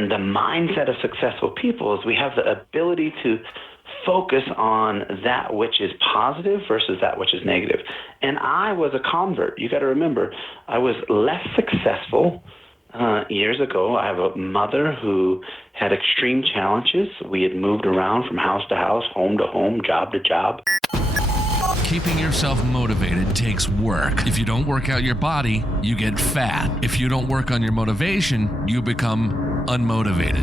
And the mindset of successful people is we have the ability to focus on that which is positive versus that which is negative. And I was a convert. You got to remember, I was less successful years ago. I have a mother who had extreme challenges. We had moved around from house to house, home to home, job to job. Keeping yourself motivated takes work. If you don't work out your body, you get fat. If you don't work on your motivation, you become unmotivated.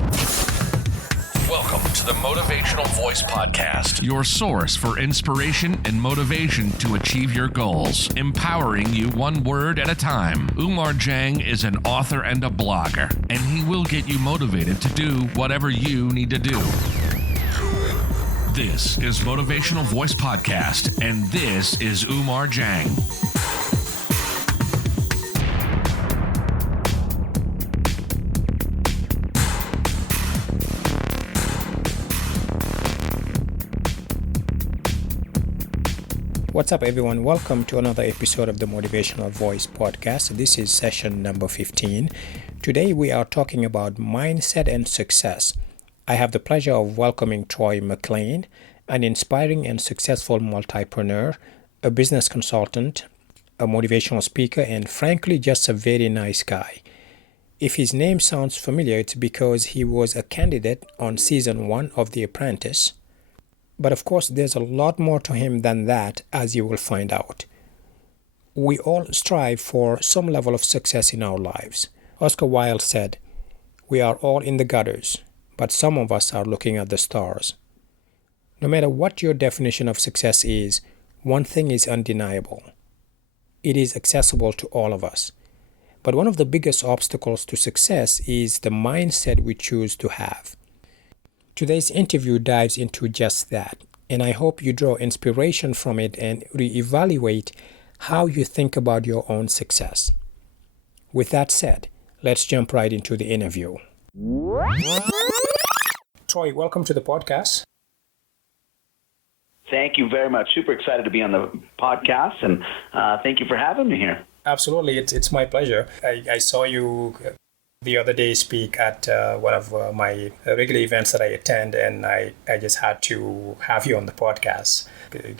Welcome to the Motivational Voice Podcast, your source for inspiration and motivation to achieve your goals, empowering you one word at a time. Umar Jang is an author and a blogger, and he will get you motivated to do whatever you need to do. This is Motivational Voice Podcast, and this is Umar Jang. What's up, everyone? Welcome to another episode of the Motivational Voice Podcast. This is session number 15. Today, we are talking about mindset and success. I have the pleasure of welcoming Troy McClain, an inspiring and successful multipreneur, a business consultant, a motivational speaker, and frankly, just a very nice guy. If his name sounds familiar, it's because he was a candidate on season 1 of The Apprentice. But of course, there's a lot more to him than that, as you will find out. We all strive for some level of success in our lives. Oscar Wilde said, "We are all in the gutters, but some of us are looking at the stars." No matter what your definition of success is, one thing is undeniable. It is accessible to all of us. But one of the biggest obstacles to success is the mindset we choose to have. Today's interview dives into just that, and I hope you draw inspiration from it and reevaluate how you think about your own success. With that said, let's jump right into the interview. Troy, welcome to the podcast. Thank you very much. Super excited to be on the podcast, and thank you for having me here. Absolutely. It's my pleasure. I saw you the other day speak at one of my regular events that I attend, and I just had to have you on the podcast.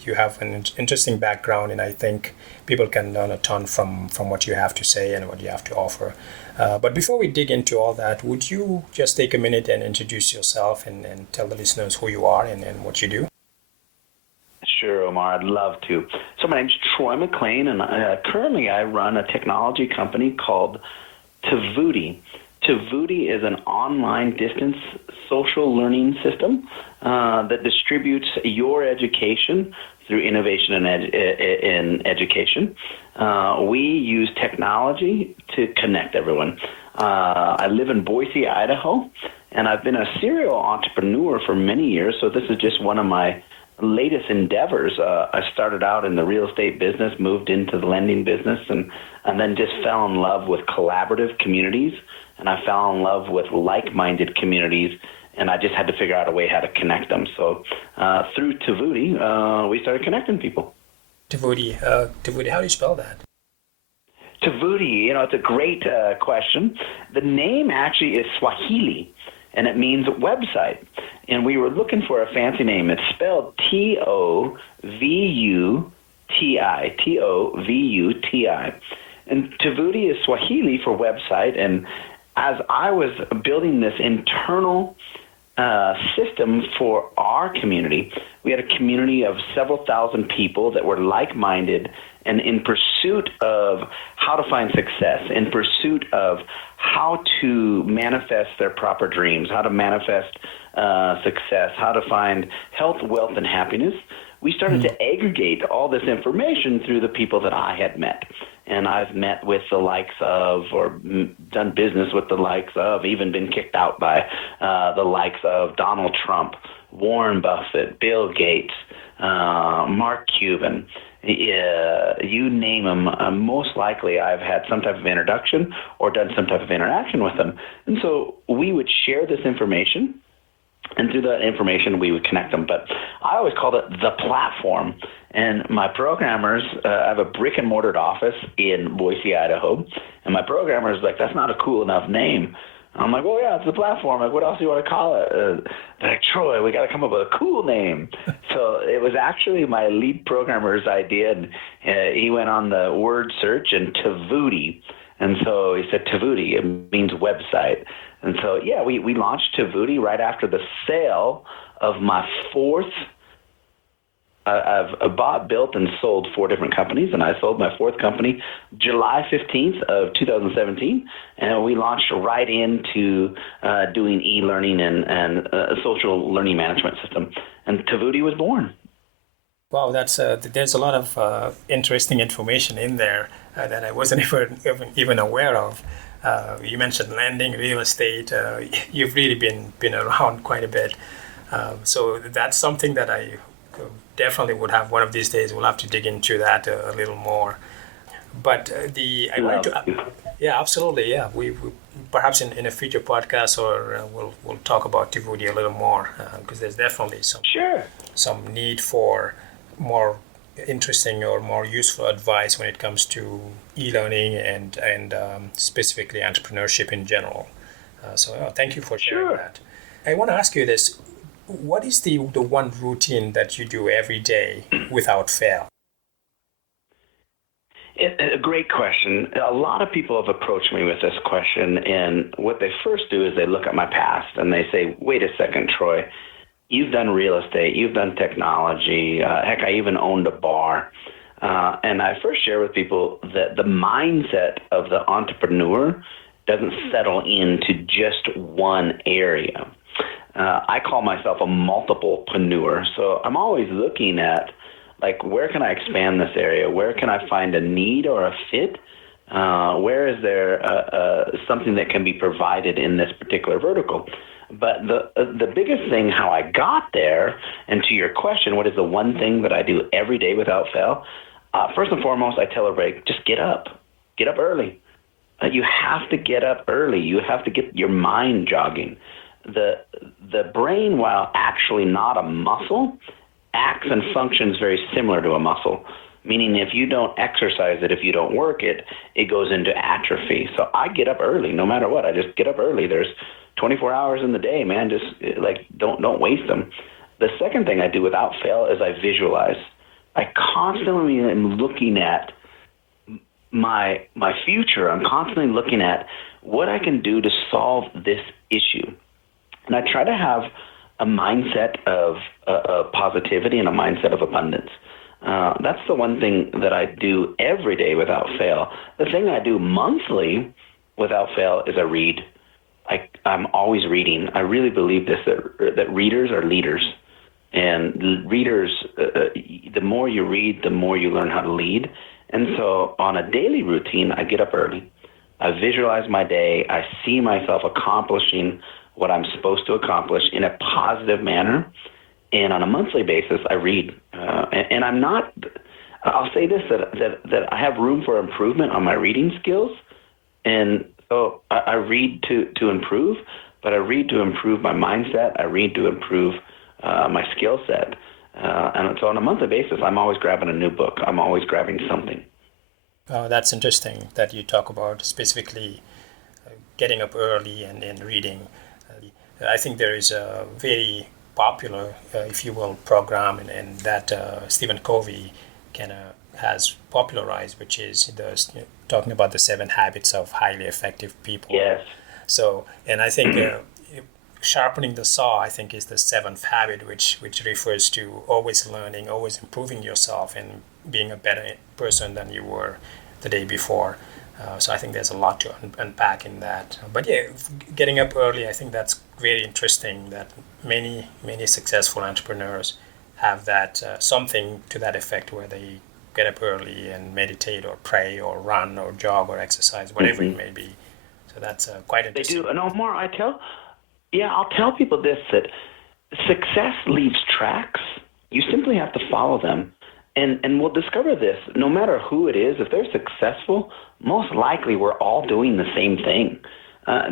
You have an interesting background, and I think people can learn a ton from what you have to say and what you have to offer. But before we dig into all that, would you just take a minute and introduce yourself and tell the listeners who you are and what you do? Sure, Omar, I'd love to. So my name's Troy McClain, and currently I run a technology company called Tovuti. Tovuti is an online distance social learning system that distributes your education through innovation in education. We use technology to connect everyone. I live in Boise, Idaho, and I've been a serial entrepreneur for many years, so this is just one of my latest endeavors. I started out in the real estate business, moved into the lending business, and then just fell in love with collaborative communities, and I fell in love with like-minded communities, and I just had to figure out a way how to connect them. So through Tovuti, we started connecting people. Tovuti, how do you spell that? Tovuti, it's a great question. The name actually is Swahili, and it means website. And we were looking for a fancy name. It's spelled Tovuti, Tovuti. And Tovuti is Swahili for website. And as I was building this internal system for our community, we had a community of several thousand people that were like-minded and in pursuit of how to find success, in pursuit of how to manifest their proper dreams, how to manifest success, how to find health, wealth, and happiness. We started to aggregate all this information through the people that I had met. And I've met with the likes of, or done business with the likes of, even been kicked out by the likes of Donald Trump, Warren Buffett, Bill Gates, Mark Cuban. You name them, most likely I've had some type of introduction or done some type of interaction with them. And so we would share this information, and through that information we would connect them. But I always called it the platform. And my programmers, I have a brick and mortar office in Boise, Idaho, and my programmers like, that's not a cool enough name. I'm like, well, yeah, it's a platform. Like, what else do you want to call it? They're like, Troy, we got to come up with a cool name. So it was actually my lead programmer's idea, and he went on the word search and Tovuti. And so he said Tovuti, it means website. And so, yeah, we launched Tovuti right after the sale of my fourth. I've bought, built, and sold 4 different companies, and I sold my 4th company July 15th of 2017, and we launched right into doing e-learning and social learning management system, and Tovuti was born. Wow, that's there's a lot of interesting information in there that I wasn't even aware of. You mentioned lending, real estate. You've really been around quite a bit, so that's something that I definitely would have one of these days. We'll have to dig into that a little more. But yeah, absolutely, yeah. We perhaps in a future podcast, or we'll talk about Tovuti a little more, because there's definitely some need for more interesting or more useful advice when it comes to e-learning and specifically entrepreneurship in general. So thank you for sharing that. I want to ask you this. What is the one routine that you do every day without fail? A great question. A lot of people have approached me with this question, and what they first do is they look at my past and they say, wait a second, Troy, you've done real estate, you've done technology, heck, I even owned a bar. And I first share with people that the mindset of the entrepreneur doesn't settle into just one area. I call myself a multiplepreneur. So I'm always looking at, like, where can I expand this area? Where can I find a need or a fit? Where is there something that can be provided in this particular vertical? But the biggest thing, how I got there, and to your question, what is the one thing that I do every day without fail? First and foremost, I tell everybody, just get up early. You have to get up early. You have to get your mind jogging. The brain, while actually not a muscle, acts and functions very similar to a muscle, meaning if you don't exercise it, if you don't work it, it goes into atrophy. So I get up early no matter what. I just get up early. There's 24 hours in the day, man. Just like don't waste them. The second thing I do without fail is I visualize. I constantly am looking at my future. I'm constantly looking at what I can do to solve this issue. And I try to have a mindset of positivity and a mindset of abundance. That's the one thing that I do every day without fail. The thing I do monthly without fail is I read. I'm always reading. I really believe this, that readers are leaders. And readers, the more you read, the more you learn how to lead. And so on a daily routine, I get up early. I visualize my day. I see myself accomplishing what I'm supposed to accomplish in a positive manner. And on a monthly basis, I read. And I'm not, I'll say this, that I have room for improvement on my reading skills. And so I read to improve, but I read to improve my mindset. I read to improve my skill set. And so on a monthly basis, I'm always grabbing a new book. I'm always grabbing something. That's interesting that you talk about specifically getting up early and reading. I think there is a very popular, if you will, program and that Stephen Covey kind of has popularized, which is talking about the 7 habits of highly effective people. Yes. So, and I think sharpening the saw, I think, is the 7th habit, which refers to always learning, always improving yourself, and being a better person than you were the day before. So I think there's a lot to unpack in that. But yeah, getting up early, I think that's very interesting that many successful entrepreneurs have that something to that effect where they get up early and meditate or pray or run or jog or exercise, whatever it may be. So that's quite interesting. They do. And Omar, I'll tell people this, that success leaves tracks. You simply have to follow them. And we'll discover this, no matter who it is, if they're successful, most likely we're all doing the same thing.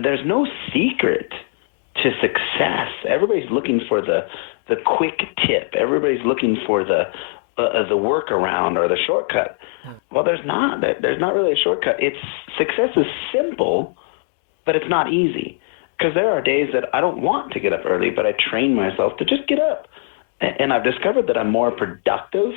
There's no secret to success. Everybody's looking for the quick tip. Everybody's looking for the workaround or the shortcut. Well, there's not really a shortcut. Success is simple, but it's not easy. Because there are days that I don't want to get up early, but I train myself to just get up. And I've discovered that I'm more productive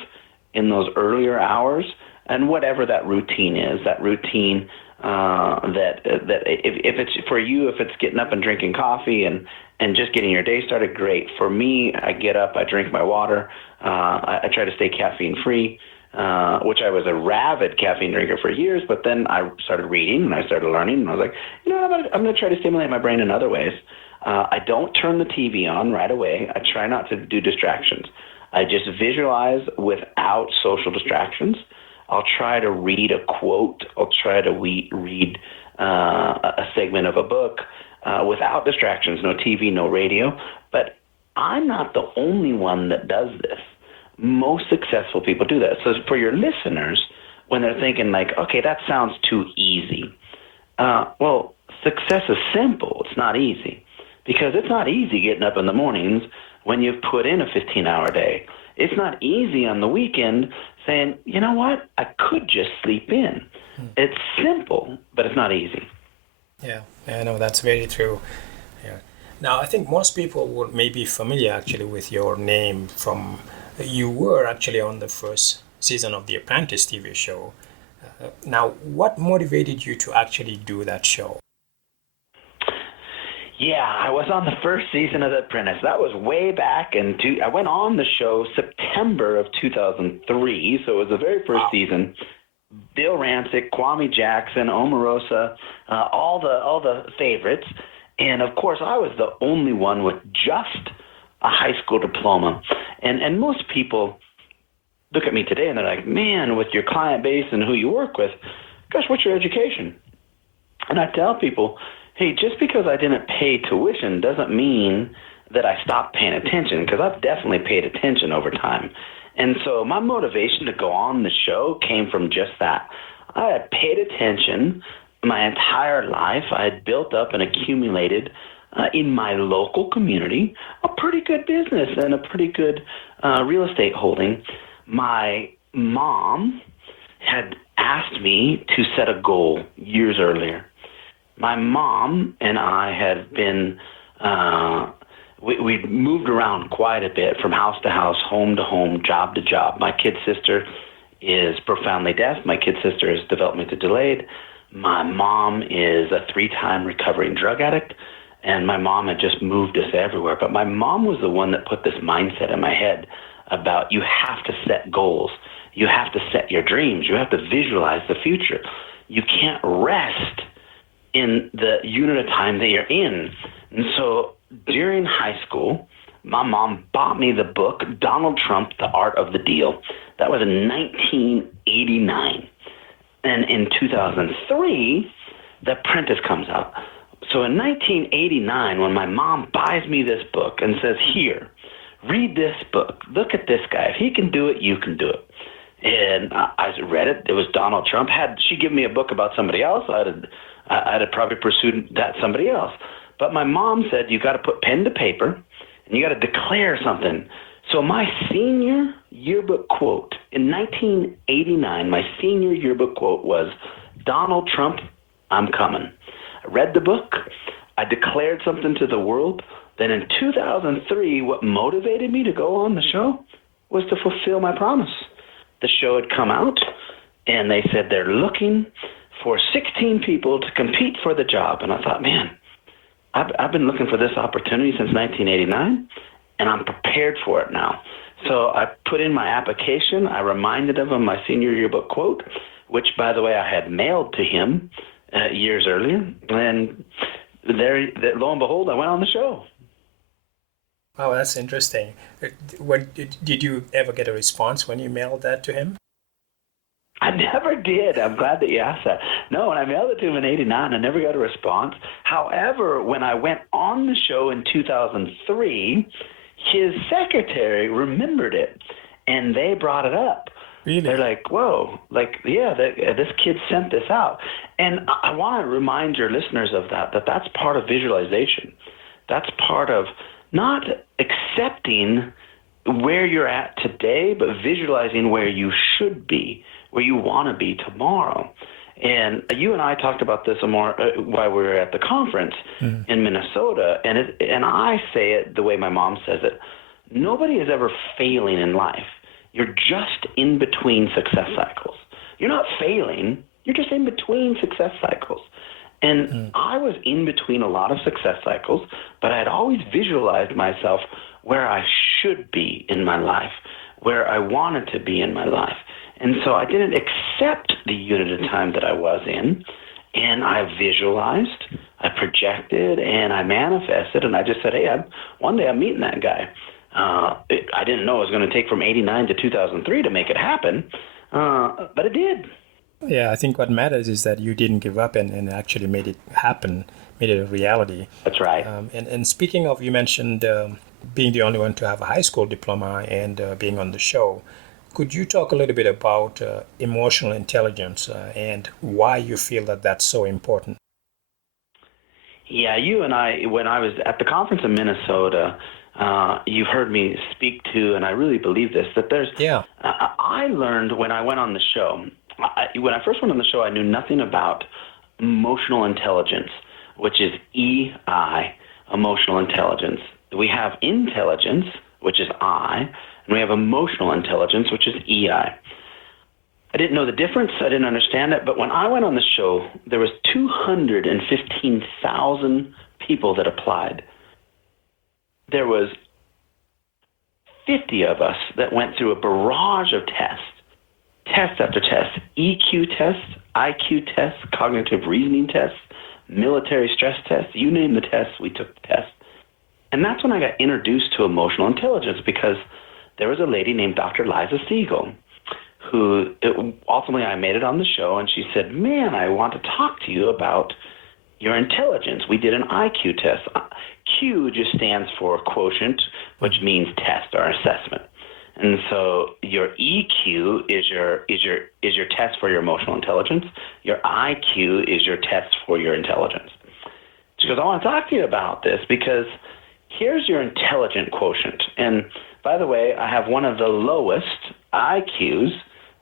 in those earlier hours, and whatever that routine is, that routine that if it's for you, if it's getting up and drinking coffee and just getting your day started, great. For me, I get up, I drink my water, I try to stay caffeine free, which I was a rabid caffeine drinker for years, but then I started reading and I started learning, and I was like, I'm going to try to stimulate my brain in other ways. I don't turn the TV on right away. I try not to do distractions. I just visualize without social distractions. I'll try to read a quote. I'll try to read a segment of a book without distractions, no TV, no radio. But I'm not the only one that does this. Most successful people do that. So for your listeners, when they're thinking like, okay, that sounds too easy. Well, success is simple. It's not easy. Because it's not easy getting up in the mornings when you've put in a 15-hour day. It's not easy on the weekend saying, you know what, I could just sleep in. It's simple, but it's not easy. Yeah, I know that's very true. Yeah. Now, I think most people would may be familiar actually with your name from, you were actually on the first season of the Apprentice TV show. Now, what motivated you to actually do that show? Yeah, I was on the first season of The Apprentice. That was way back I went on the show September of 2003, so it was the very first season. Bill Rancic, Kwame Jackson, Omarosa, all the favorites. And of course, I was the only one with just a high school diploma. And most people look at me today and they're like, man, with your client base and who you work with, gosh, what's your education? And I tell people, hey, just because I didn't pay tuition doesn't mean that I stopped paying attention, because I've definitely paid attention over time. And so my motivation to go on the show came from just that. I had paid attention my entire life. I had built up and accumulated in my local community a pretty good business and a pretty good real estate holding. My mom had asked me to set a goal years earlier. My mom and I had been, we moved around quite a bit from house to house, home to home, job to job. My kid sister is profoundly deaf. My kid sister is developmentally delayed. My mom is a 3-time recovering drug addict, and my mom had just moved us everywhere. But my mom was the one that put this mindset in my head about you have to set goals. You have to set your dreams. You have to visualize the future. You can't rest in the unit of time that you're in. And so during high school, my mom bought me the book, Donald Trump, The Art of the Deal. That was in 1989. And in 2003, The Apprentice comes out. So in 1989, when my mom buys me this book and says, here, read this book. Look at this guy. If he can do it, you can do it. And I read it. It was Donald Trump. Had she given me a book about somebody else, I'd have probably pursued that somebody else. But my mom said, you got to put pen to paper and you got to declare something. So my senior yearbook quote in 1989, my senior yearbook quote was, Donald Trump, I'm coming. I read the book. I declared something to the world. Then in 2003, what motivated me to go on the show was to fulfill my promise. The show had come out, and they said they're looking for 16 people to compete for the job. And I thought, man, I've been looking for this opportunity since 1989, and I'm prepared for it now. So I put in my application. I reminded him of my senior yearbook quote, which, by the way, I had mailed to him years earlier. And lo and behold, I went on the show. Wow, that's interesting. Did you ever get a response when you mailed that to him? I never did. I'm glad that you asked that. No, when I mailed it to him in 89, I never got a response. However, when I went on the show in 2003, his secretary remembered it, and they brought it up. Really? They're like, whoa, this kid sent this out. And I want to remind your listeners of that's part of visualization. That's part of not accepting where you're at today, but visualizing where you should be, where you want to be tomorrow. And you and I talked about this more while we were at the conference in Minnesota, and I say it the way my mom says it. Nobody is ever failing in life. You're just in between success cycles. You're not failing. You're just in between success cycles. And I was in between a lot of success cycles, but I had always visualized myself where I should be in my life, where I wanted to be in my life. And so I didn't accept the unit of time that I was in, and I visualized, I projected, and I manifested, and I just said, hey, one day I'm meeting that guy. I didn't know it was going to take from 89 to 2003 to make it happen, but it did. Yeah, I think what matters is that you didn't give up and actually made it happen, made it a reality. That's right. And speaking of, you mentioned being the only one to have a high school diploma and being on the show. Could you talk a little bit about emotional intelligence and why you feel that that's so important? Yeah, you and I, when I was at the conference in Minnesota, you've heard me speak to, and I really believe this, that there's, I learned when I went on the show, when I first went on the show, I knew nothing about emotional intelligence, which is EI, emotional intelligence. We have intelligence, which is I, and we have emotional intelligence, which is EI. I didn't know the difference. I didn't understand it. But when I went on the show, there was 215,000 people that applied. There was 50 of us that went through a barrage of tests, test after test, EQ tests, IQ tests, cognitive reasoning tests, military stress tests, you name the tests, we took the tests. And that's when I got introduced to emotional intelligence, because there was a lady named Dr. Liza Siegel who ultimately I made it on the show, and she said, man, I want to talk to you about your intelligence. We did an IQ test. Q just stands for quotient, which means test or assessment. And so your EQ is your test for your emotional intelligence. Your IQ is your test for your intelligence. She goes, I want to talk to you about this because here's your intelligent quotient. And by the way, I have one of the lowest IQs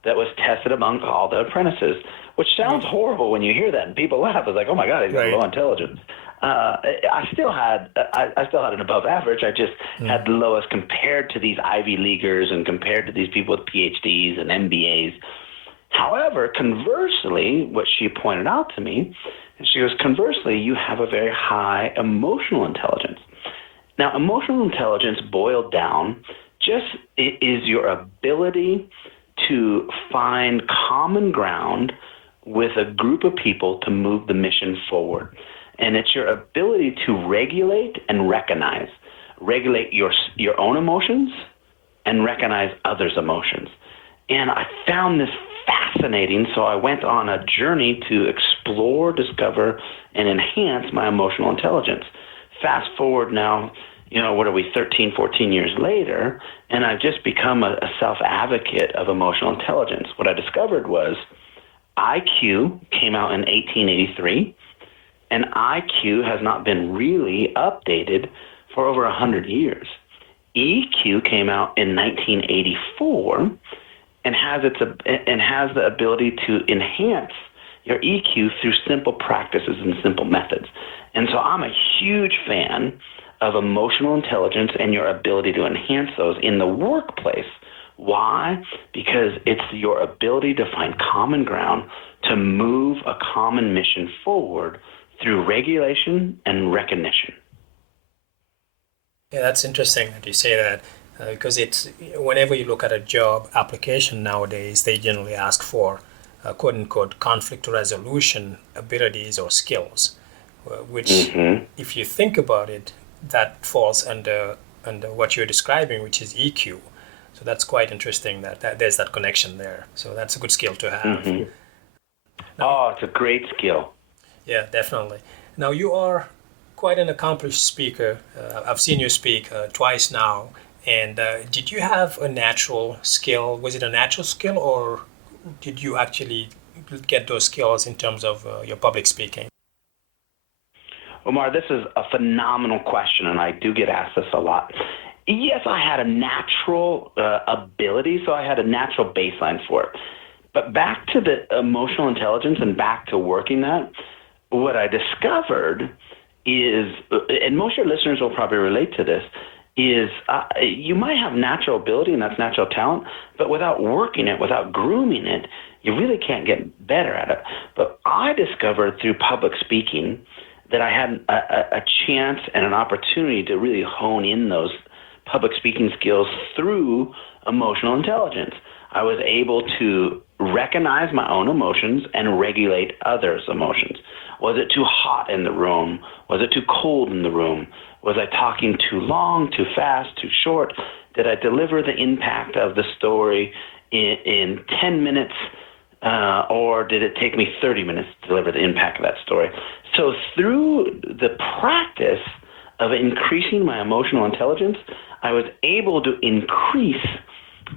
that was tested among all the apprentices, which sounds horrible when you hear that, and people laugh. It's like, oh my God, he's got low intelligence. I still had an above average. I just had the lowest compared to these Ivy Leaguers and compared to these people with PhDs and MBAs. However, conversely, what she pointed out to me, and she goes, conversely, you have a very high emotional intelligence. Now, emotional intelligence boiled down just is your ability to find common ground with a group of people to move the mission forward. And it's your ability to regulate and recognize your own emotions and recognize others' emotions. And I found this fascinating, so I went on a journey to explore, discover, and enhance my emotional intelligence. Fast forward now, what are we, 13, 14 years later, and I've just become a self-advocate of emotional intelligence. What I discovered was IQ came out in 1883, and IQ has not been really updated for over 100 years. EQ came out in 1984 and has the ability to enhance your EQ through simple practices and simple methods. And so I'm a huge fan of emotional intelligence and your ability to enhance those in the workplace. Why? Because it's your ability to find common ground to move a common mission forward through regulation and recognition. Yeah, that's interesting that you say that because it's whenever you look at a job application nowadays, they generally ask for quote unquote conflict resolution abilities or skills, which if you think about it, that falls under what you're describing, which is EQ. So that's quite interesting that there's that connection there. So that's a good skill to have. Now, it's a great skill. Yeah, definitely. Now you are quite an accomplished speaker. I've seen you speak twice now. And did you have a natural skill? Was it a natural skill, or did you actually get those skills in terms of your public speaking? Omar, this is a phenomenal question, and I do get asked this a lot. Yes, I had a natural ability, so I had a natural baseline for it. But back to the emotional intelligence and back to working that, what I discovered is, and most of your listeners will probably relate to this, is you might have natural ability and that's natural talent, but without working it, without grooming it, you really can't get better at it. But I discovered through public speaking that I had a chance and an opportunity to really hone in those public speaking skills through emotional intelligence. I was able to recognize my own emotions and regulate others' emotions. Was it too hot in the room? Was it too cold in the room? Was I talking too long, too fast, too short? Did I deliver the impact of the story in 10 minutes, or did it take me 30 minutes to deliver the impact of that story? So through the practice of increasing my emotional intelligence, I was able to increase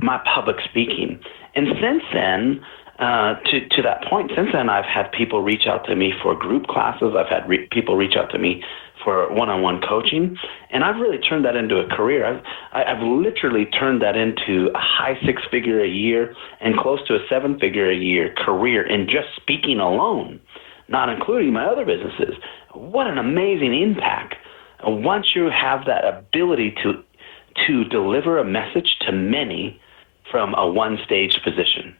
my public speaking. And since then, to that point, since then, I've had people reach out to me for group classes. I've had people reach out to me for one-on-one coaching, and I've really turned that into a career. I've literally turned that into a high six-figure a year and close to a seven-figure a year career in just speaking alone, not including my other businesses. What an amazing impact. Once you have that ability to deliver a message to many from a one-stage position.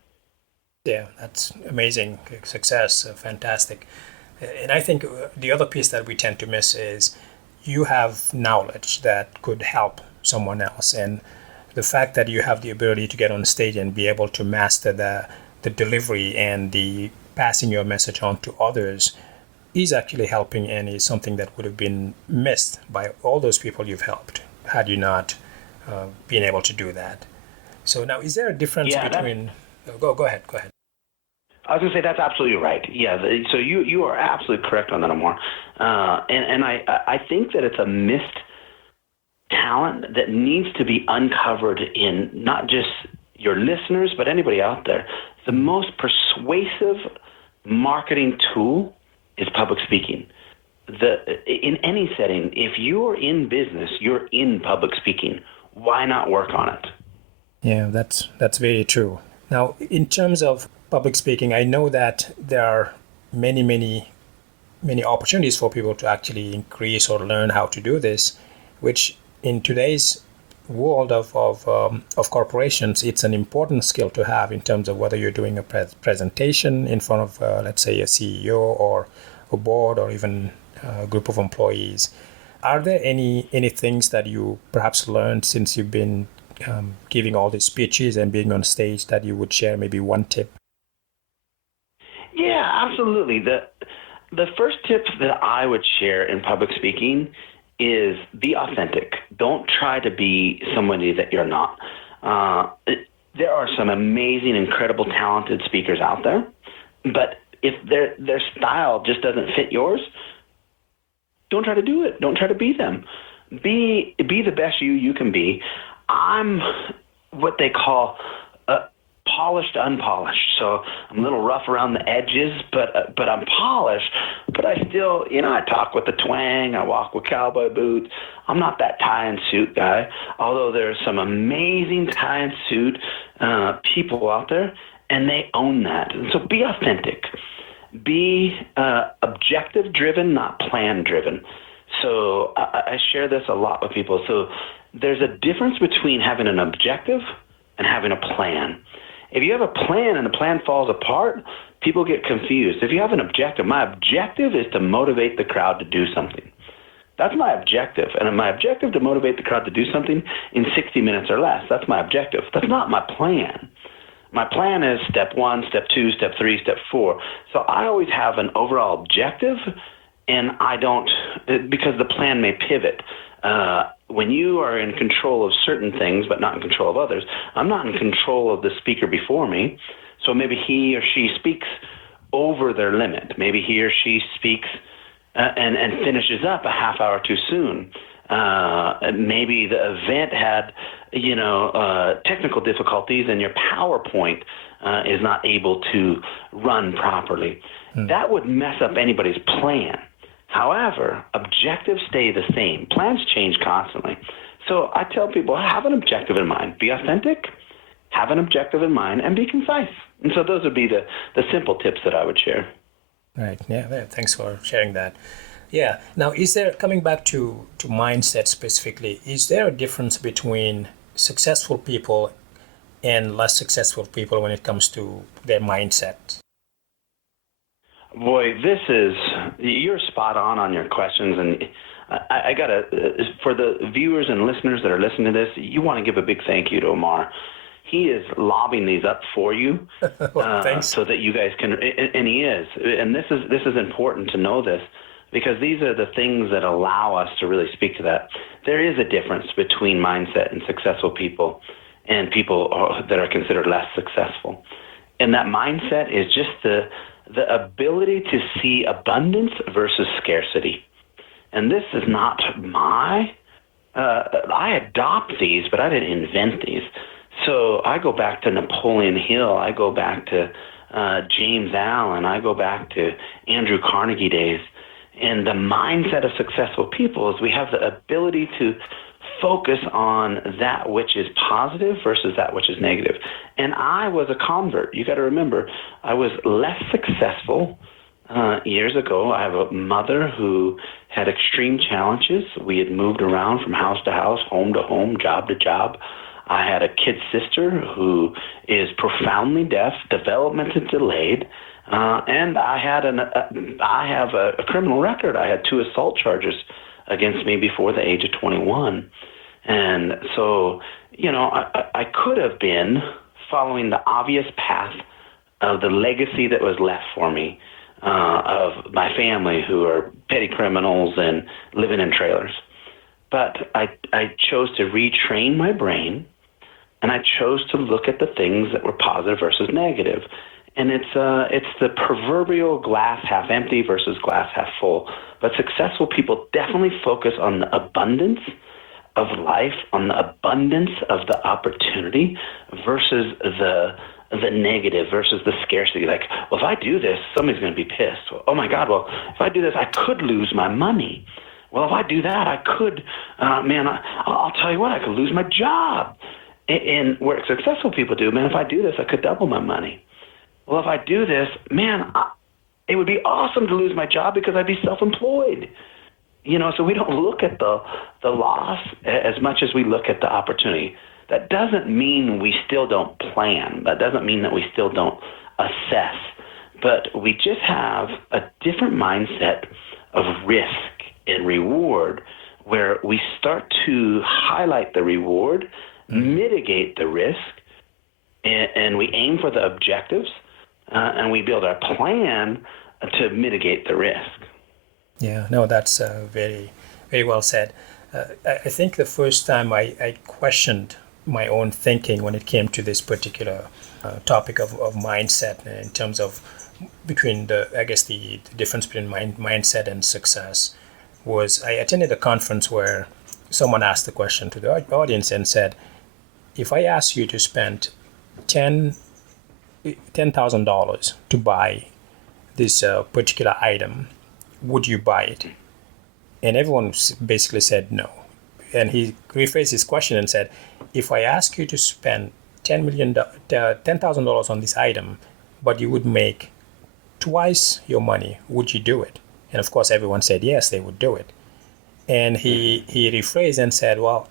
Yeah, that's amazing success, fantastic. And I think the other piece that we tend to miss is you have knowledge that could help someone else. And the fact that you have the ability to get on stage and be able to master the delivery and the passing your message on to others is actually helping, and is something that would have been missed by all those people you've helped had you not been able to do that. So now, is there a difference between... Go ahead. I was going to say that's absolutely right. Yeah, so you are absolutely correct on that, Amor. And I think that it's a missed talent that needs to be uncovered in not just your listeners, but anybody out there. The most persuasive marketing tool is public speaking. In any setting, if you're in business, you're in public speaking. Why not work on it? Yeah, that's very true. Now, in terms of public speaking, I know that there are many opportunities for people to actually increase or learn how to do this, which in today's world of corporations, it's an important skill to have in terms of whether you're doing a presentation in front of, let's say, a CEO or a board or even a group of employees. Are there any things that you perhaps learned since you've been giving all these speeches and being on stage that you would share, maybe one tip? Yeah, absolutely. The first tip that I would share in public speaking is be authentic. Don't try to be somebody that you're not. There are some amazing, incredible, talented speakers out there, but if their style just doesn't fit yours, don't try to do it. Don't try to be them. Be the best you can be. I'm what they call polished, unpolished. So I'm a little rough around the edges, but I'm polished. But I still, I talk with the twang. I walk with cowboy boots. I'm not that tie and suit guy. Although there's some amazing tie and suit people out there, and they own that. And so be authentic. Be objective driven, not plan driven. So I share this a lot with people. So there's a difference between having an objective and having a plan. If you have a plan and the plan falls apart, people get confused. If you have an objective, my objective is to motivate the crowd to do something. That's my objective. And my objective to motivate the crowd to do something in 60 minutes or less. That's my objective. That's not my plan. My plan is step 1, step 2, step 3, step 4. So I always have an overall objective, and I don't, because the plan may pivot. When you are in control of certain things but not in control of others, I'm not in control of the speaker before me, so maybe he or she speaks over their limit. Maybe he or she speaks and finishes up a half hour too soon. Maybe the event had, technical difficulties and your PowerPoint is not able to run properly. That would mess up anybody's plan. However, objectives stay the same. Plans change constantly. So I tell people, have an objective in mind. Be authentic, have an objective in mind, and be concise. And so those would be the simple tips that I would share. Right. Yeah. Thanks for sharing that. Yeah. Now, is there, coming back to mindset specifically, is there a difference between successful people and less successful people when it comes to their mindset? Boy, you're spot on your questions, and I gotta, for the viewers and listeners that are listening to this, you want to give a big thank you to Omar. He is lobbing these up for you, Thanks. so that you guys can, and he is, and this is important to know this, because these are the things that allow us to really speak to that. There is a difference between mindset and successful people and people that are considered less successful. And that mindset is just the ability to see abundance versus scarcity. And this is not I adopt these, but I didn't invent these. So I go back to Napoleon Hill, I go back to James Allen, I go back to Andrew Carnegie days. And the mindset of successful people is we have the ability to focus on that which is positive versus that which is negative. And I was a convert. You got to remember, I was less successful years ago. I have a mother who had extreme challenges. We had moved around from house to house, home to home, job to job. I had a kid sister who is profoundly deaf, developmentally delayed, and I have a criminal record. I had 2 assault charges against me before the age of 21. And so, I could have been following the obvious path of the legacy that was left for me, of my family who are petty criminals and living in trailers. But I chose to retrain my brain, and I chose to look at the things that were positive versus negative. And it's the proverbial glass half empty versus glass half full. But successful people definitely focus on the abundance of life, on the abundance of the opportunity versus the negative, versus the scarcity. Like, well, if I do this, somebody's going to be pissed. Oh my God, well, if I do this, I could lose my money. Well, if I do that, I could, I'll tell you what, I could lose my job. And where successful people do, man, if I do this, I could double my money. Well, if I do this, man, it would be awesome to lose my job because I'd be self-employed. So we don't look at the loss as much as we look at the opportunity. That doesn't mean we still don't plan. That doesn't mean that we still don't assess. But we just have a different mindset of risk and reward, where we start to highlight the reward, mitigate the risk, and we aim for the objectives, and we build our plan to mitigate the risk. Yeah, no, that's very, very well said. I think the first time I questioned my own thinking when it came to this particular topic of mindset, in terms of between the difference between mindset and success, was I attended a conference where someone asked the question to the audience and said, if I ask you to spend $10,000 to buy this particular item, would you buy it? And everyone basically said no. And he rephrased his question and said, if I ask you to spend $10,000 on this item, but you would make twice your money, would you do it? And of course, everyone said yes, they would do it. And he rephrased and said, well,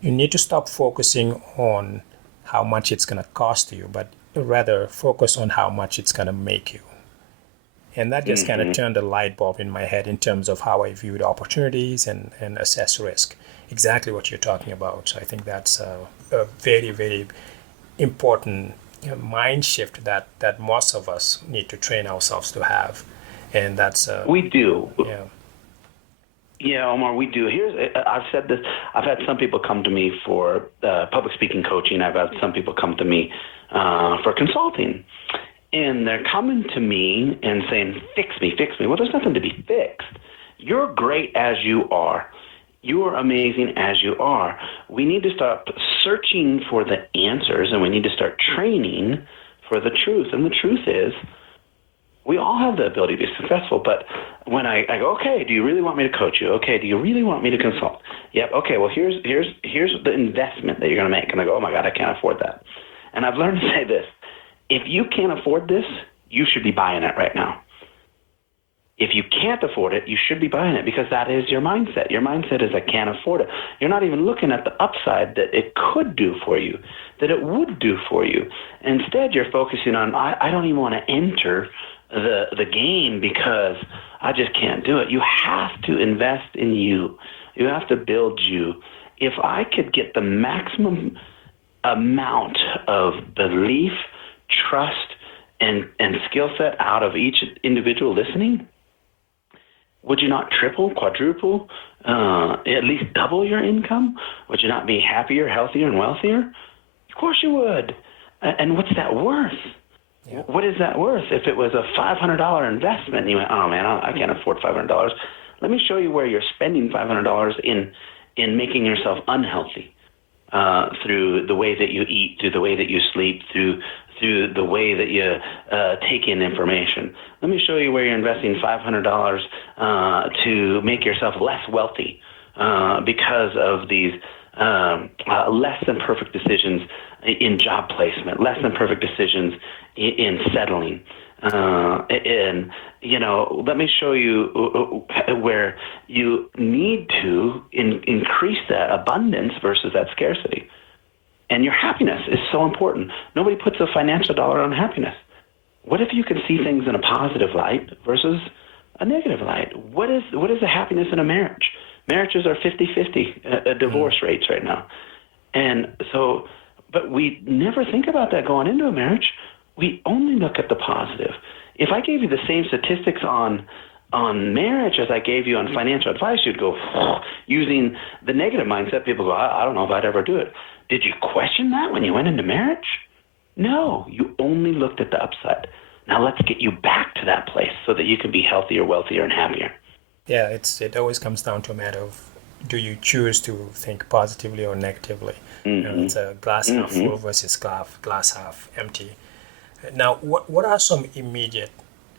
you need to stop focusing on how much it's going to cost you, but rather focus on how much it's going to make you. And that just kind of turned a light bulb in my head in terms of how I viewed opportunities and assess risk. Exactly what you're talking about. So I think that's a very, very important mind shift that most of us need to train ourselves to have. And that's... we do. Yeah. Yeah, Omar, we do. I've said this. I've had some people come to me for public speaking coaching. I've had some people come to me for consulting. And they're coming to me and saying, fix me. Well, there's nothing to be fixed. You're great as you are. You're amazing as you are. We need to start searching for the answers, and we need to start training for the truth. And the truth is, we all have the ability to be successful. But when I go, okay, do you really want me to coach you? Okay, do you really want me to consult? Yep. Okay, well, here's the investment that you're going to make. And I go, oh, my God, I can't afford that. And I've learned to say this. If you can't afford this, you should be buying it right now. If you can't afford it, you should be buying it, because that is your mindset. Your mindset is, I can't afford it. You're not even looking at the upside that it could do for you, that it would do for you. Instead, you're focusing on, I don't even want to enter the game because I just can't do it. You have to invest in you. You have to build you. If I could get the maximum amount of belief, trust, and skill set out of each individual listening, would you not triple, quadruple, at least double your income? Would you not be happier, healthier, and wealthier? Of course you would. And what's that worth? Yeah. What is that worth? If it was a $500 investment, and you went, oh man, I can't afford $500. Let me show you where you're spending $500 in making yourself unhealthy, through the way that you eat, through the way that you sleep, through the way that you take in information. Let me show you where you're investing $500 to make yourself less wealthy because of these less than perfect decisions in job placement, less than perfect decisions in settling. And, let me show you where you need to increase that abundance versus that scarcity. And your happiness is so important. Nobody puts a financial dollar on happiness. What if you can see things in a positive light versus a negative light? What is the happiness in a marriage? Marriages are 50-50 divorce rates right now. And so, but we never think about that going into a marriage. We only look at the positive. If I gave you the same statistics on marriage as I gave you on financial advice, you'd go, using the negative mindset, people go, I don't know if I'd ever do it. Did you question that when you went into marriage? No, you only looked at the upside. Now let's get you back to that place so that you can be healthier, wealthier, and happier. Yeah, it always comes down to a matter of, do you choose to think positively or negatively? Mm-hmm. It's a glass half full versus glass half empty. Now, what are some immediate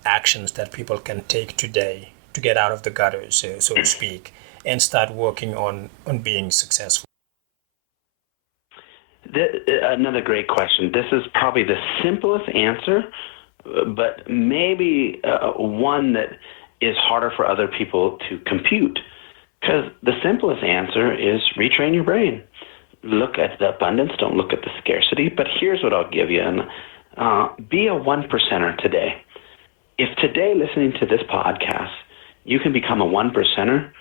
actions that people can take today to get out of the gutters, so to speak, and start working on being successful? Another great question. This is probably the simplest answer, but maybe one that is harder for other people to compute. Because the simplest answer is retrain your brain. Look at the abundance, don't look at the scarcity. But here's what I'll give you. Be a 1%er today. If today, listening to this podcast, you can become a 1%er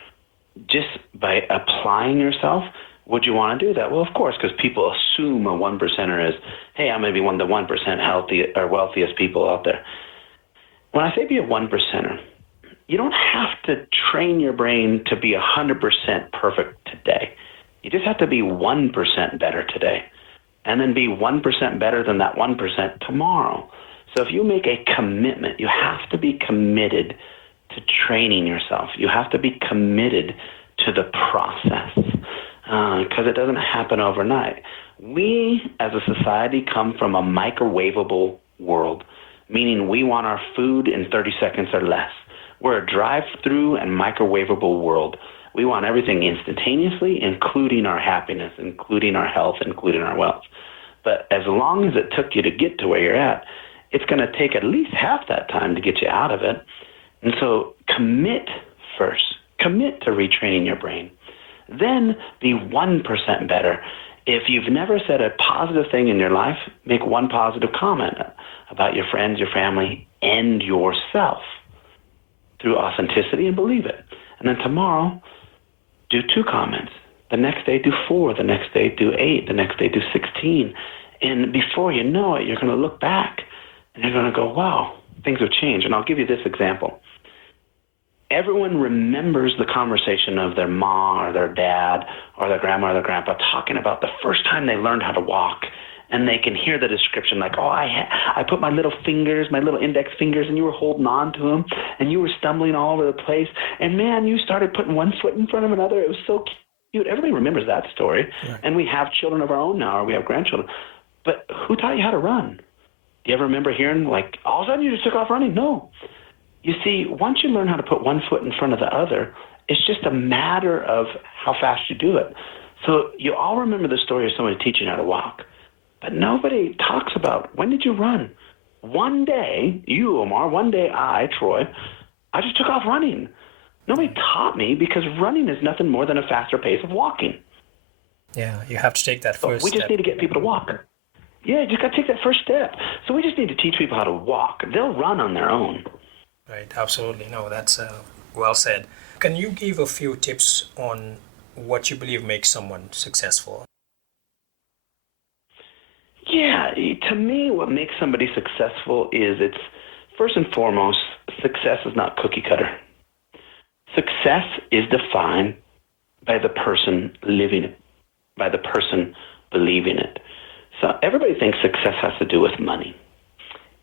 just by applying yourself, would you want to do that? Well, of course, because people assume a 1%er is, hey, I'm going to be one of the 1% healthy or wealthiest people out there. When I say be a 1%er, you don't have to train your brain to be 100% perfect today. You just have to be 1% better today, and then be 1% better than that 1% tomorrow. So if you make a commitment, you have to be committed to training yourself. You have to be committed to the process, because it doesn't happen overnight. We, as a society, come from a microwavable world, meaning we want our food in 30 seconds or less. We're a drive-through and microwavable world. We want everything instantaneously, including our happiness, including our health, including our wealth. But as long as it took you to get to where you're at, it's going to take at least half that time to get you out of it. And so commit first. Commit to retraining your brain. Then be 1% better. If you've never said a positive thing in your life, make one positive comment about your friends, your family, and yourself through authenticity, and believe it. And then tomorrow, do 2 comments. The next day, do 4. The next day, do 8. The next day, do 16. And before you know it, you're going to look back and you're going to go, wow, things have changed. And I'll give you this example. Everyone remembers the conversation of their mom or their dad or their grandma or their grandpa talking about the first time they learned how to walk. And they can hear the description like, oh, I put my little fingers, my little index fingers, and you were holding on to them, and you were stumbling all over the place. And, man, you started putting one foot in front of another. It was so cute. Everybody remembers that story. Right. And we have children of our own now, or we have grandchildren. But who taught you how to run? Do you ever remember hearing, like, all of a sudden you just took off running? No. You see, once you learn how to put one foot in front of the other, it's just a matter of how fast you do it. So you all remember the story of somebody teaching how to walk. But nobody talks about, when did you run? One day, you, Omar, one day I, Troy, I just took off running. Nobody taught me because running is nothing more than a faster pace of walking. Yeah, you have to take that first We just step. need to get people to walk. Yeah, you just got to take that first step. So we just need to teach people how to walk. They'll run on their own. Right, absolutely. No, that's well said. Can you give a few tips on what you believe makes someone successful? Yeah, to me, what makes somebody successful is it's, first and foremost, success is not cookie cutter. Success is defined by the person living it, by the person believing it. So everybody thinks success has to do with money.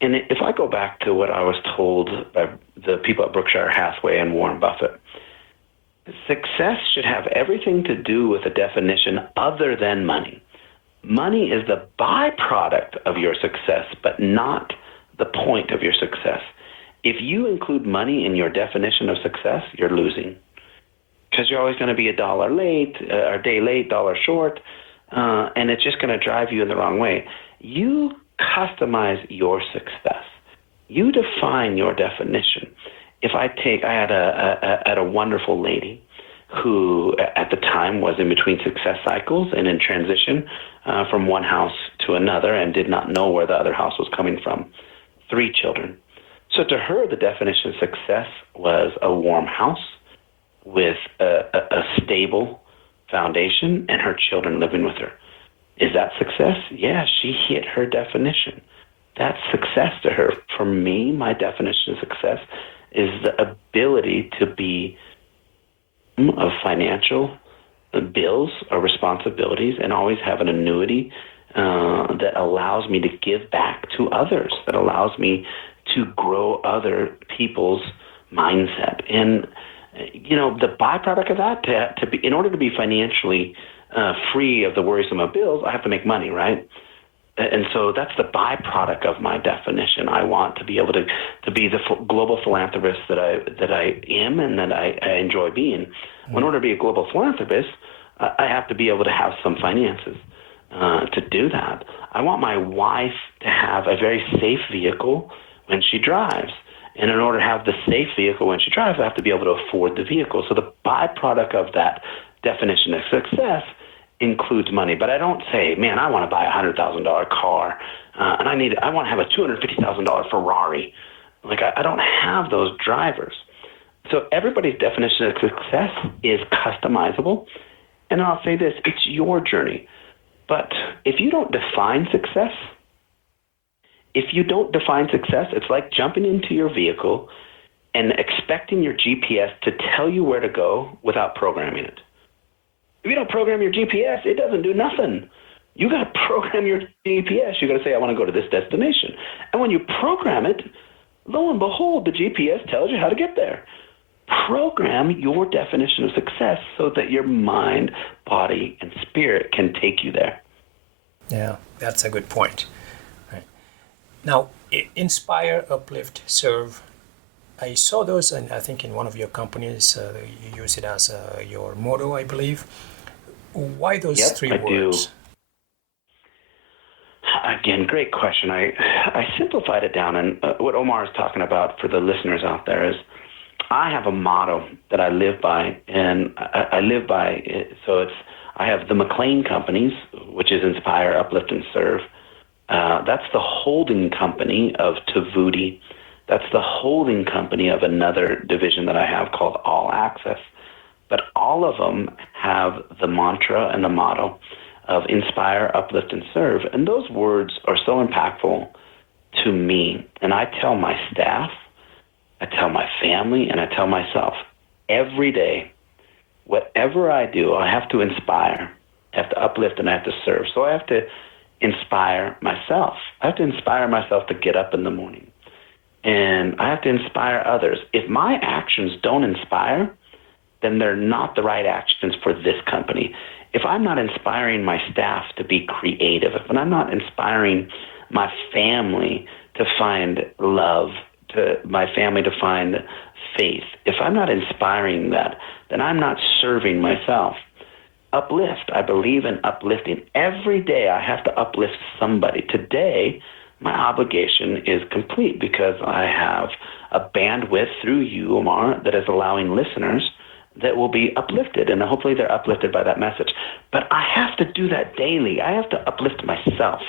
And if I go back to what I was told by the people at Berkshire Hathaway and Warren Buffett, success should have everything to do with a definition other than money. Money is the byproduct of your success, but not the point of your success. If you include money in your definition of success, you're losing, because you're always going to be a dollar late, or a day late, dollar short, and it's just going to drive you in the wrong way. You customize your success. You define your definition. I had a wonderful lady who at the time was in between success cycles and in transition from one house to another and did not know where the other house was coming from. 3 children. So to her, the definition of success was a warm house with a stable foundation and her children living with her. Is that success? Yeah, she hit her definition. That's success to her. For me, my definition of success is the ability to be of financial bills or responsibilities and always have an annuity that allows me to give back to others, that allows me to grow other people's mindset. And, the byproduct of that, to be, in order to be financially free of the worrisome of bills, I have to make money, right? And so that's the byproduct of my definition. I want to be able to be the global philanthropist that I am and that I enjoy being. Mm-hmm. In order to be a global philanthropist, I have to be able to have some finances to do that. I want my wife to have a very safe vehicle when she drives. And in order to have the safe vehicle when she drives, I have to be able to afford the vehicle. So the byproduct of that definition of success includes money. But I don't say, man, I want to buy a $100,000 car, and I want to have a $250,000 Ferrari. Like, I don't have those drivers. So everybody's definition of success is customizable. And I'll say this, it's your journey. But if you don't define success, it's like jumping into your vehicle and expecting your GPS to tell you where to go without programming it. If you don't program your GPS, it doesn't do nothing. You got to program your GPS. You got to say, I want to go to this destination. And when you program it, lo and behold, the GPS tells you how to get there. Program your definition of success so that your mind, body, and spirit can take you there. Yeah, that's a good point. Right. Now, inspire, uplift, serve. I saw those, and I think in one of your companies, you use it as your motto, I believe. Why those 3 words? Do. Again, great question. I simplified it down, and what Omar is talking about for the listeners out there is I have a motto that I live by, and I live by it. So I have the McClain companies, which is Inspire, Uplift, and Serve. That's the holding company of Tovuti. That's the holding company of another division that I have called All Access. But all of them have the mantra and the motto of Inspire, Uplift, and Serve. And those words are so impactful to me. And I tell my staff, I tell my family, and I tell myself, every day, whatever I do, I have to inspire, I have to uplift, and I have to serve. So I have to inspire myself. I have to inspire myself to get up in the morning. And I have to inspire others. If my actions don't inspire, then they're not the right actions for this company. If I'm not inspiring my staff to be creative, if I'm not inspiring my family to find love, to my family to find faith, if I'm not inspiring that, then I'm not serving myself. uplift. I believe in uplifting. Every day I have to uplift somebody. Today, my obligation is complete because I have a bandwidth through you, Omar, that is allowing listeners that will be uplifted, and hopefully they're uplifted by that message. But I have to do that daily. I have to uplift myself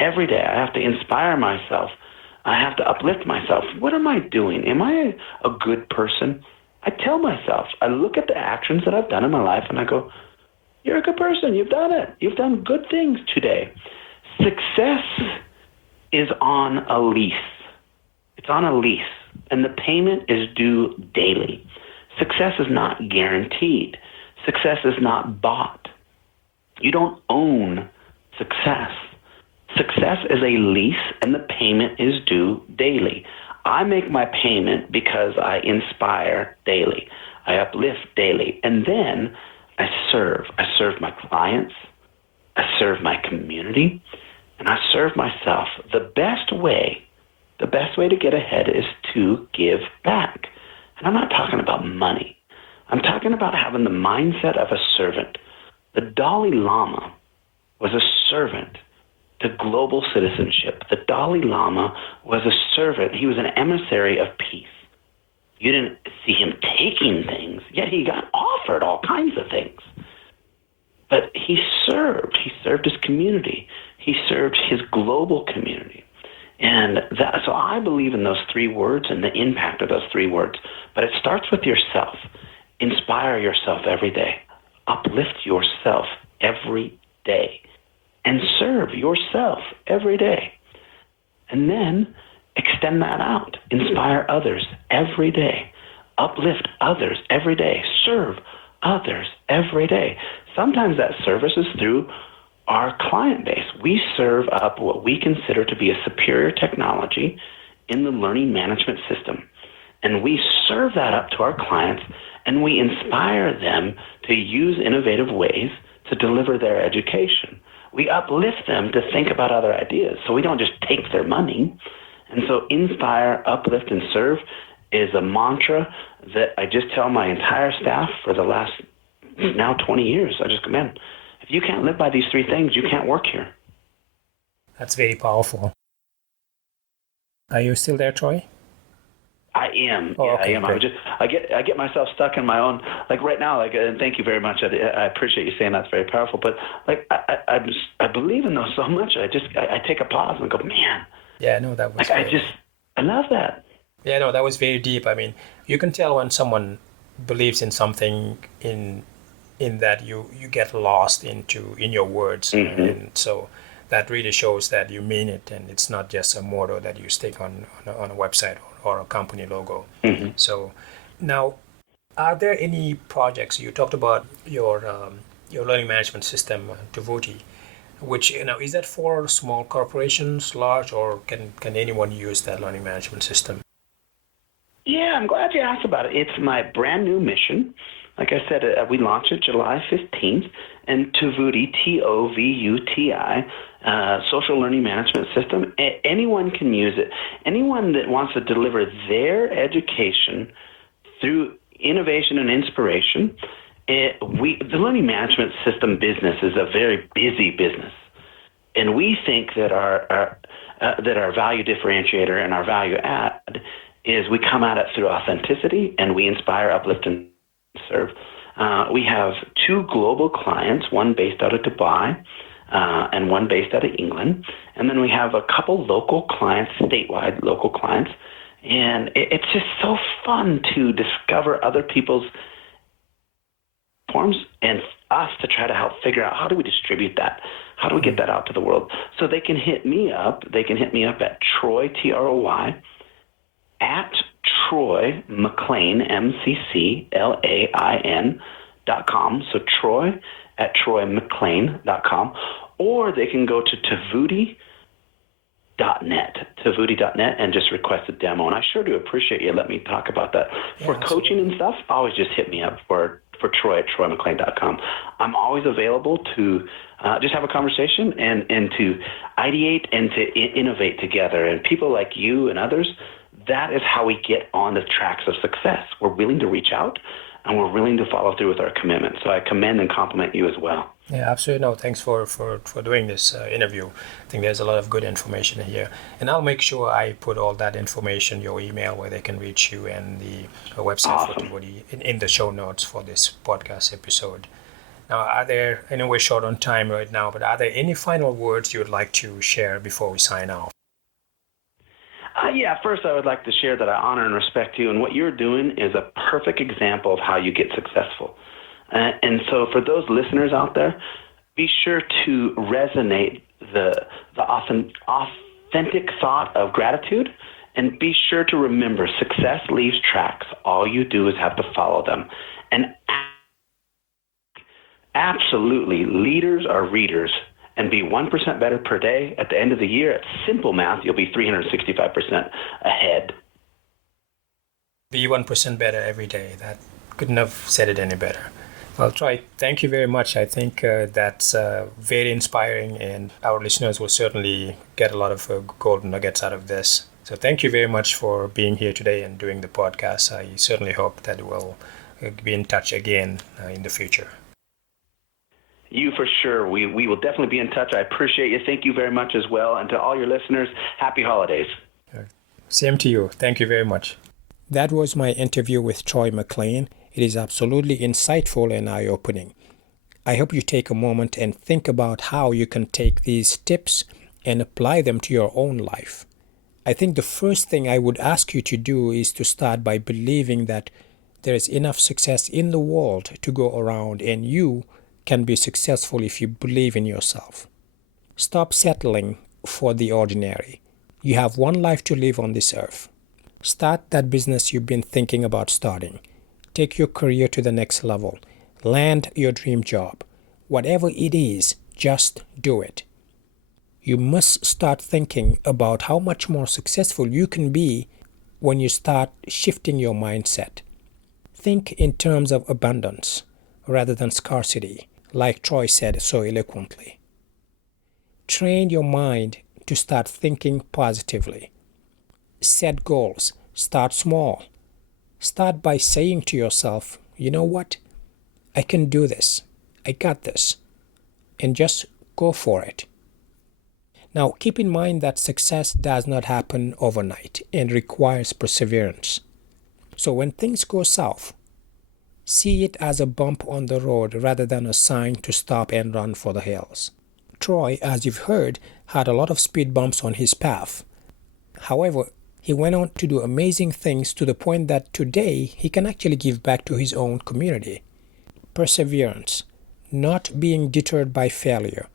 every day. I have to inspire myself. I have to uplift myself. What am I doing? Am I a good person? I tell myself, I look at the actions that I've done in my life and I go, you're a good person. You've done it. You've done good things today. Success is on a lease. It's on a lease, and the payment is due daily. Success is not guaranteed. Success is not bought. You don't own success. Success is a lease, and the payment is due daily. I make my payment because I inspire daily. I uplift daily. And then I serve. I serve my clients. I serve my community. And I serve myself. The best way to get ahead is to give back. And I'm not talking about money. I'm talking about having the mindset of a servant. The Dalai Lama was a servant to global citizenship. The Dalai Lama was a servant. He was an emissary of peace. You didn't see him taking things, yet he got offered all kinds of things. But he served. He served his community. He served his global community. And so I believe in those three words and the impact of those three words. But it starts with yourself. Inspire yourself every day. Uplift yourself every day. And serve yourself every day. And then extend that out. Inspire others every day. Uplift others every day. Serve others every day. Sometimes that service is through our client base. We serve up what we consider to be a superior technology in the learning management system. And we serve that up to our clients, and we inspire them to use innovative ways to deliver their education. We uplift them to think about other ideas, so we don't just take their money. And so inspire, uplift, and serve is a mantra that I just tell my entire staff for the last now 20 years. I just come in. If you can't live by these three things, you can't work here. That's very powerful. Are you still there, Troy? I am. Oh, yeah, okay, I am. great. I get myself stuck in my own, like right now, and thank you very much. I appreciate you saying that's very powerful, but I believe in those so much. I take a pause and go, man. Yeah, no, that was I love that. Yeah, no, that was very deep. I mean, you can tell when someone believes in something in that you get lost in your words. Mm-hmm. And so that really shows that you mean it, and it's not just a motto that you stick on a website or a company logo. Mm-hmm. So now, are there any projects? You talked about your learning management system, Tovuti, which, is that for small corporations, large, or can anyone use that learning management system? Yeah, I'm glad you asked about it. It's my brand new mission. Like I said, we launched it July 15th, and Tovuti, Tovuti, social learning management system, anyone can use it. Anyone that wants to deliver their education through innovation and inspiration, the learning management system business is a very busy business. And we think that our value differentiator and our value add is we come at it through authenticity, and we inspire, uplift, and serve. We have two global clients, one based out of Dubai and one based out of England. And then we have a couple local clients, statewide local clients. And it's just so fun to discover other people's forms and us to try to help figure out how do we distribute that? How do we get that out to the world? So they can hit me up. They can hit me up at Troy, Troy, at Troy McClain, MCCLAIN.com. So Troy at TroyMcClain.com. Or they can go to Tovuti.net, and just request a demo. And I sure do appreciate you letting me talk about that. Yeah, for coaching and stuff, always just hit me up for Troy at TroyMcClain.com. I'm always available to just have a conversation and to ideate and to innovate together. And people like you and others, that is how we get on the tracks of success. We're willing to reach out. and we're willing to follow through with our commitment. So I commend and compliment you as well. Yeah, absolutely. No, thanks for doing this interview. I think there's a lot of good information in here. And I'll make sure I put all that information, your email, where they can reach you, and the website for Tovuti in the show notes for this podcast episode. Now, I know we're short on time right now, but are there any final words you would like to share before we sign off? First I would like to share that I honor and respect you, and what you're doing is a perfect example of how you get successful. And so for those listeners out there, be sure to resonate the authentic thought of gratitude, and be sure to remember success leaves tracks. All you do is have to follow them. And absolutely, leaders are readers. And be 1% better per day. At the end of the year, at simple math, you'll be 365% ahead. Be 1% better every day. That couldn't have said it any better. Well, Troy, thank you very much. I think that's very inspiring, and our listeners will certainly get a lot of golden nuggets out of this. So thank you very much for being here today and doing the podcast. I certainly hope that we'll be in touch again in the future. You for sure. We will definitely be in touch. I appreciate you. Thank you very much as well. And to all your listeners, happy holidays. Same to you. Thank you very much. That was my interview with Troy McClain. It is absolutely insightful and eye-opening. I hope you take a moment and think about how you can take these tips and apply them to your own life. I think the first thing I would ask you to do is to start by believing that there is enough success in the world to go around, and you can be successful if you believe in yourself. Stop settling for the ordinary. You have one life to live on this earth. Start that business you've been thinking about starting. Take your career to the next level. Land your dream job. Whatever it is, just do it. You must start thinking about how much more successful you can be when you start shifting your mindset. Think in terms of abundance rather than scarcity, like Troy said so eloquently. Train your mind to start thinking positively. Set goals. Start small. Start by saying to yourself, you know what? I can do this. I got this. And just go for it. Now, keep in mind that success does not happen overnight and requires perseverance. So when things go south, see it as a bump on the road rather than a sign to stop and run for the hills. Troy, as you've heard, had a lot of speed bumps on his path. However, he went on to do amazing things to the point that today he can actually give back to his own community. Perseverance, not being deterred by failure,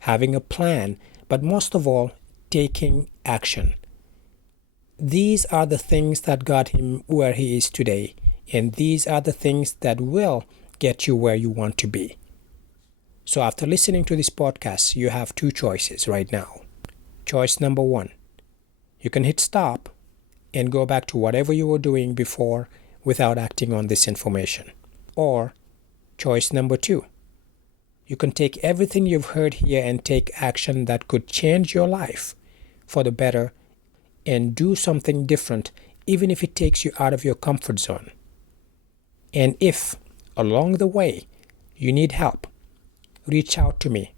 having a plan, but most of all, taking action. These are the things that got him where he is today. And these are the things that will get you where you want to be. So after listening to this podcast, you have two choices right now. Choice number one, you can hit stop and go back to whatever you were doing before without acting on this information. Or choice number two, you can take everything you've heard here and take action that could change your life for the better and do something different, even if it takes you out of your comfort zone. And if, along the way, you need help, reach out to me.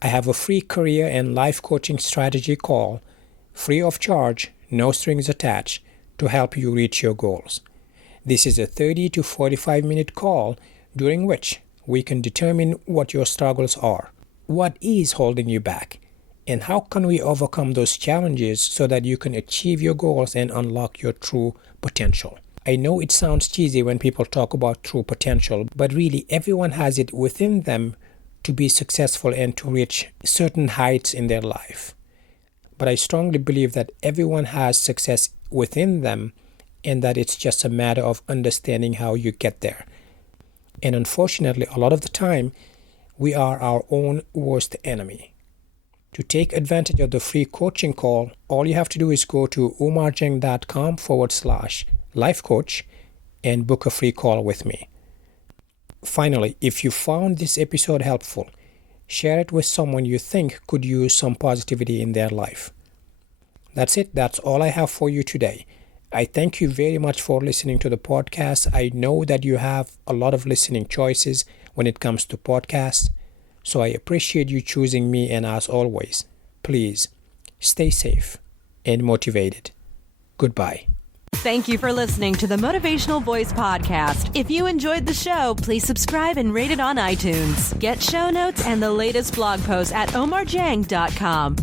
I have a free career and life coaching strategy call, free of charge, no strings attached, to help you reach your goals. This is a 30 to 45-minute call during which we can determine what your struggles are, what is holding you back, and how can we overcome those challenges so that you can achieve your goals and unlock your true potential. I know it sounds cheesy when people talk about true potential, but really everyone has it within them to be successful and to reach certain heights in their life. But I strongly believe that everyone has success within them and that it's just a matter of understanding how you get there. And unfortunately, a lot of the time, we are our own worst enemy. To take advantage of the free coaching call, all you have to do is go to umarjeng.com/life coach and book a free call with me. Finally, if you found this episode helpful, share it with someone you think could use some positivity in their life. That's it. That's all I have for you today. I thank you very much for listening to the podcast. I know that you have a lot of listening choices when it comes to podcasts, so I appreciate you choosing me, and as always, please stay safe and motivated. Goodbye. Thank you for listening to the Motivational Voice Podcast. If you enjoyed the show, please subscribe and rate it on iTunes. Get show notes and the latest blog posts at omarjang.com.